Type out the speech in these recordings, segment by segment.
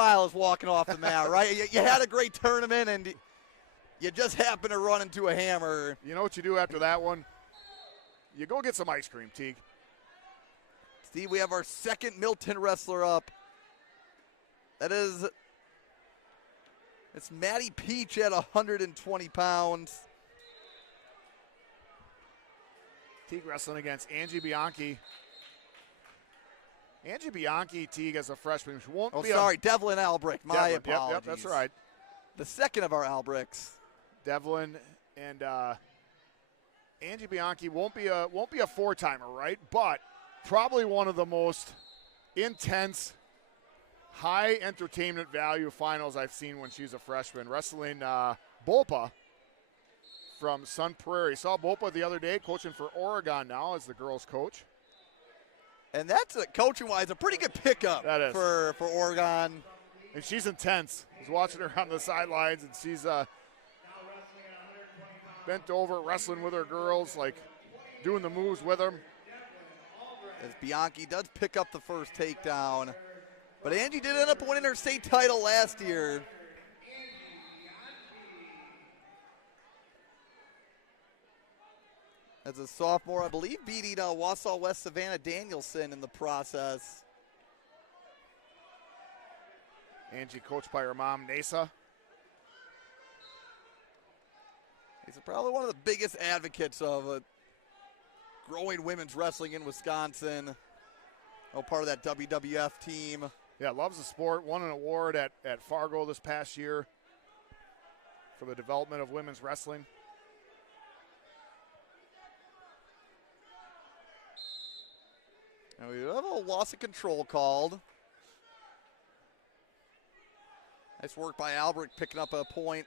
smile is walking off the mat, right? You had a great tournament, and you just happened to run into a hammer. You know what you do after that one? You go get some ice cream, Teague. Steve, we have our second Milton wrestler up. It's Maddie Peach at 120 pounds. Teague wrestling against Angie Bianchi. Angie Bianchi, Teague, as a freshman. She won't be Devlynn Albrecht. My apologies. Yep, that's right. The second of our Albrechts. Devlynn and Angie Bianchi won't be a four-timer, right? But probably one of the most intense, high entertainment value finals I've seen when she's a freshman. Wrestling Bopa from Sun Prairie. Saw Bopa the other day, coaching for Oregon now as the girls' coach. And that's, coaching-wise, a pretty good pickup for Oregon. And she's intense. I was watching her on the sidelines, and she's bent over, wrestling with her girls, like doing the moves with them. As Bianchi does pick up the first takedown. But Angie did end up winning her state title last year. As a sophomore, I believe beating Wausau West Savannah Danielson in the process. Angie coached by her mom, Nasa. He's probably one of the biggest advocates of growing women's wrestling in Wisconsin. Part of that WWF team. Yeah, loves the sport. Won an award at Fargo this past year for the development of women's wrestling. And we have a loss of control called. Nice work by Albrecht picking up a point.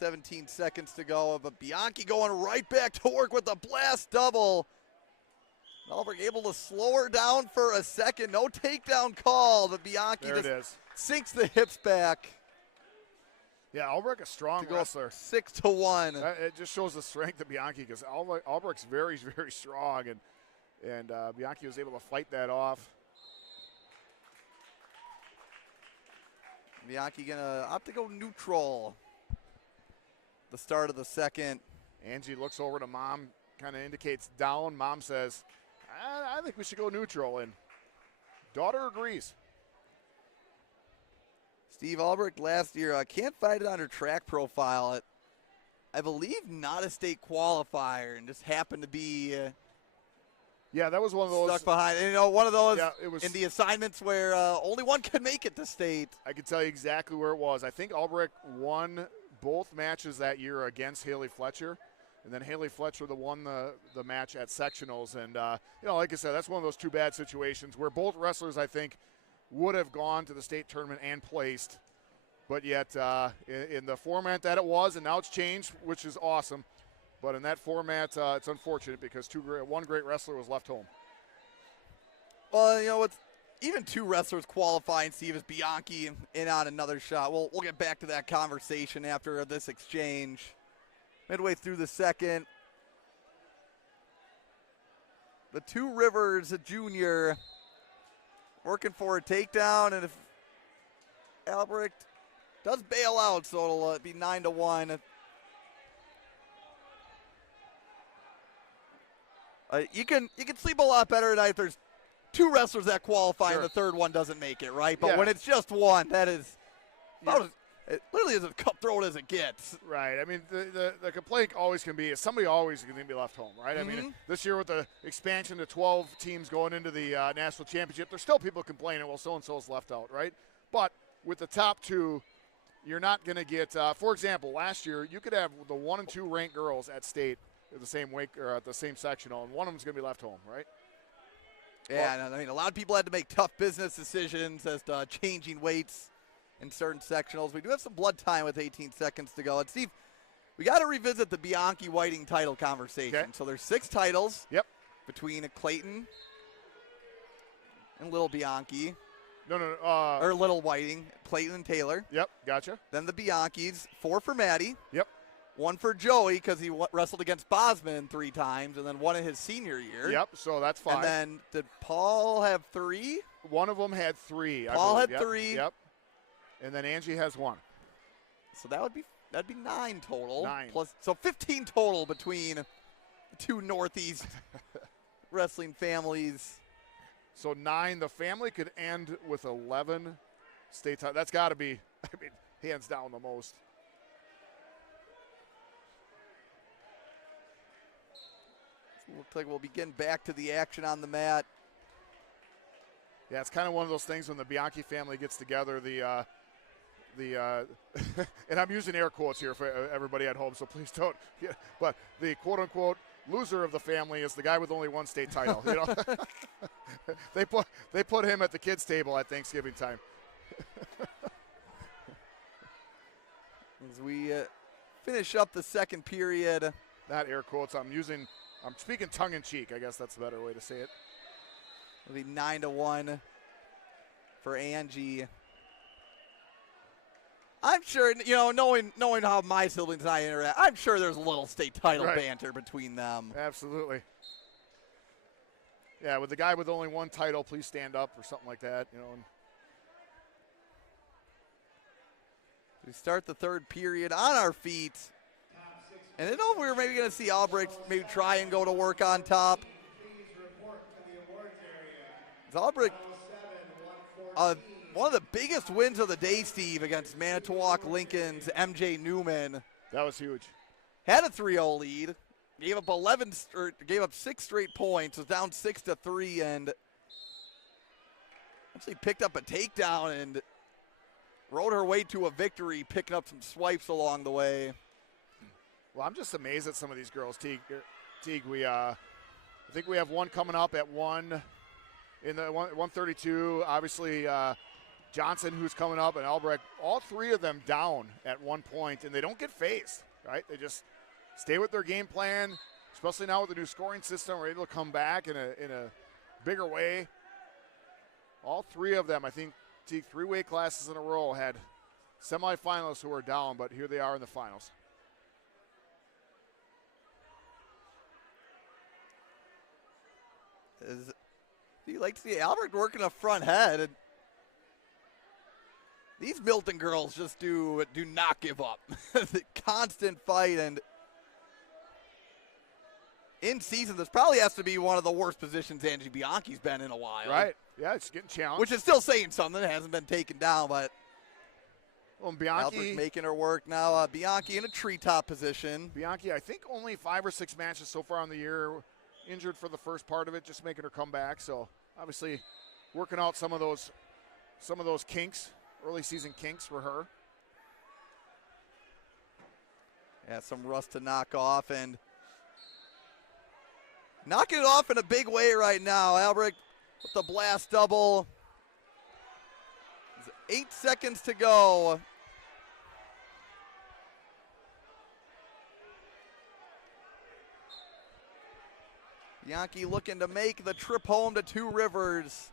17 seconds to go. But Bianchi going right back to work with the blast double. Albrecht able to slow her down for a second. No takedown call, but Bianchi just sinks the hips back. Yeah, Albrecht a strong wrestler. 6-1. It just shows the strength of Bianchi because Albrecht's very, very strong, and Bianchi was able to fight that off. Bianchi gonna opt to go neutral. The start of the second. Angie looks over to Mom, kind of indicates down. Mom says, I think we should go neutral, and daughter agrees. Steve Albrecht last year can't find it on her track profile. I believe not a state qualifier, and just happened to be yeah, that was one of those stuck behind. And, one of those it was, in the assignments where only one could make it to state. I can tell you exactly where it was. I think Albrecht won both matches that year against Haley Fletcher. And then Haley Fletcher won the match at sectionals. And, like I said, that's one of those two bad situations where both wrestlers, I think, would have gone to the state tournament and placed. But yet in the format that it was, and now it's changed, which is awesome. But in that format, it's unfortunate because one great wrestler was left home. Well, it's even two wrestlers qualifying, Steve, is Bianchi in on another shot. We'll get back to that conversation after this exchange. Midway through the second, the Two Rivers junior working for a takedown, and if Albrecht does bail out, so it'll be 9-1. You can sleep a lot better tonight if there's two wrestlers that qualify and the third one doesn't make it, right? But when it's just one, that is it literally is as cutthroat as it gets. Right. I mean, the complaint always can be somebody always going to be left home, right? Mm-hmm. I mean, this year with the expansion to 12 teams going into the national championship, there's still people complaining, well, so-and-so is left out, right? But with the top two, you're not going to get, for example, last year you could have the 1 and 2 ranked girls at state at the same weight or at the same sectional, and one of them's going to be left home, right? Yeah, I mean, a lot of people had to make tough business decisions as to changing weights in certain sectionals. We do have some blood time with 18 seconds to go. And, Steve, we got to revisit the Bianchi-Whiting title conversation. Okay. So there's 6 titles between Clayton and Little Bianchi. Or Little Whiting, Clayton and Taylor. Yep, gotcha. Then the Bianchis, 4 for Maddie. Yep. 1 for Joey because he wrestled against Bosman 3 times, and then 1 in his senior year. Yep, so that's 5. And then did Paul have 3? One of them had 3. Paul had 3. Yep. And then Angie has 1. So that'd be 9 total. 9. So 15 total between the two Northeast wrestling families. So 9. The family could end with 11 state titles. That's got to be, I mean, hands down the most. Looks like we'll be getting back to the action on the mat. Yeah, it's kind of one of those things when the Bianchi family gets together. And I'm using air quotes here for everybody at home, so please don't. Yeah, but the quote-unquote loser of the family is the guy with only 1 state title. You know, they put him at the kids' table at Thanksgiving time. As we finish up the second period. Not air quotes. I'm speaking tongue-in-cheek. I guess that's the better way to say it. It'll be 9-1 for Angie. I'm sure, knowing how my siblings and I interact, I'm sure there's a little state title banter between them. Absolutely. Yeah, with the guy with only 1 title, please stand up or something like that. We start the third period on our feet. And I know we were maybe going to see Albrecht maybe try and go to work on top. Albrecht, one of the biggest wins of the day, Steve, against Manitowoc Lincoln's MJ Newman. That was huge. Had a 3-0 lead, gave up 6 straight points, was down 6-3, and actually picked up a takedown and rode her way to a victory, picking up some swipes along the way. Well, I'm just amazed at some of these girls, Teague. I think we have one coming up at 1 in the 132. Obviously, Johnson, who's coming up, and Albrecht, all 3 of them down at one point, and they don't get phased, right? They just stay with their game plan, especially now with the new scoring system. We're able to come back in a bigger way. All 3 of them, I think, 3 weight classes in a row, had semifinalists who were down, but here they are in the finals. You like to see Albrecht working a front head. And these Milton girls just do not give up. The constant fight, and in season, this probably has to be one of the worst positions Angie Bianchi's been in a while. Right. Yeah, it's getting challenged. Which is still saying something. It hasn't been taken down, but Bianchi Albrecht making her work now. Bianchi in a treetop position. Bianchi, I think only 5 or 6 matches so far in the year. Injured for the first part of it, just making her come back. So obviously working out some of those kinks, early season kinks for her. Yeah, some rust to knock off, and knocking it off in a big way right now. Albrecht with the blast double. 8 seconds to go. Bianchi looking to make the trip home to Two Rivers.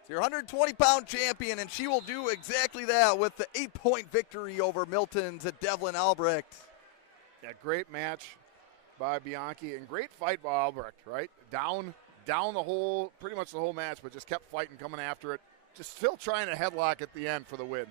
It's your 120-pound champion, and she will do exactly that with the 8-point victory over Milton's Devlynn Albrecht. Yeah, great match by Bianchi, and great fight by Albrecht, right? Down pretty much the whole match, but just kept fighting, coming after it. Just still trying to headlock at the end for the win.